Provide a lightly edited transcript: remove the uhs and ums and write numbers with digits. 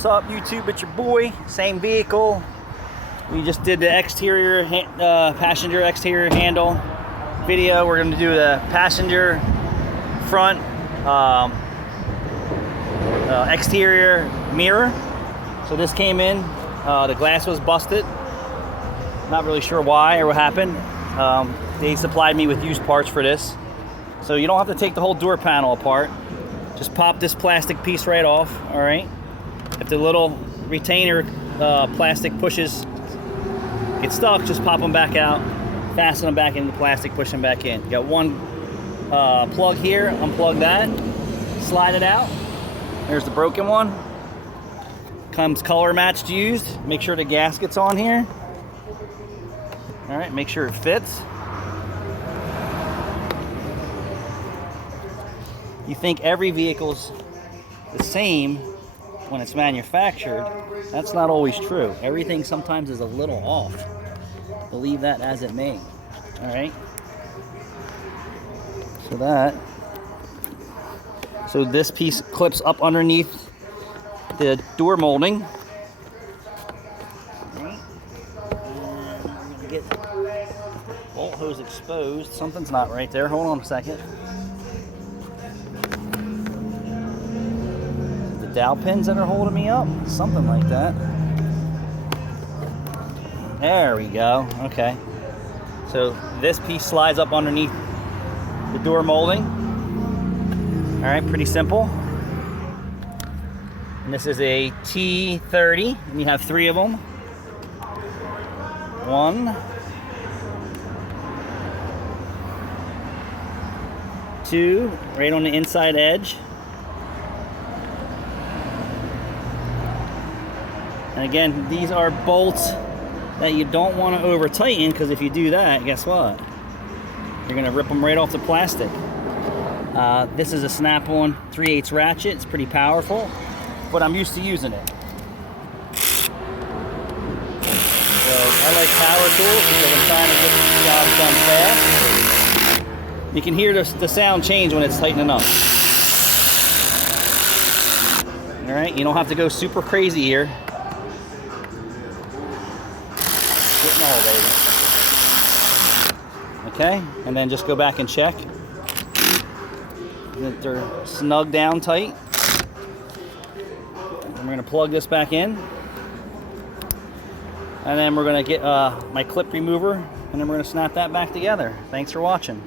What's up, YouTube? It's your boy. Same vehicle. We just did the exterior, passenger exterior handle video. We're going to do the passenger front exterior mirror. So this came in. The glass was busted. Not really sure why or what happened. They supplied me with used parts for this. So you don't have to take the whole door panel apart. Just pop this plastic piece right off, all right? If the little retainer plastic pushes, get stuck, just pop them back out, fasten them back into the plastic, push them back in. You got one plug here, unplug that, slide it out. There's the broken one. Comes color matched used. Make sure the gasket's on here. All right, make sure it fits. You think every vehicle's the same when it's manufactured. That's not always true. Everything sometimes is a little off. Believe that as it may. All right. So this piece clips up underneath the door molding. All right. And we're gonna get bolt hose exposed. Something's not right there. Hold on a second. Dowel pins that are holding me up, something like that. There we go. Okay, so this piece slides up underneath the door molding. All right, pretty simple. And this is a T30, and you have 3 of them. 1, 2, right on the inside edge. And again, these are bolts that you don't want to over tighten, because if you do that, guess what? You're going to rip them right off the plastic. This is a snap-on 3/8 ratchet. It's pretty powerful, but I'm used to using it. So I like power tools because I'm trying to get the job done fast. You can hear the sound change when it's tightening up. All right, you don't have to go super crazy here. Okay, and then just go back and check that they're snug down tight. And we're going to plug this back in, and then we're going to get my clip remover, and then we're going to snap that back together. Thanks for watching.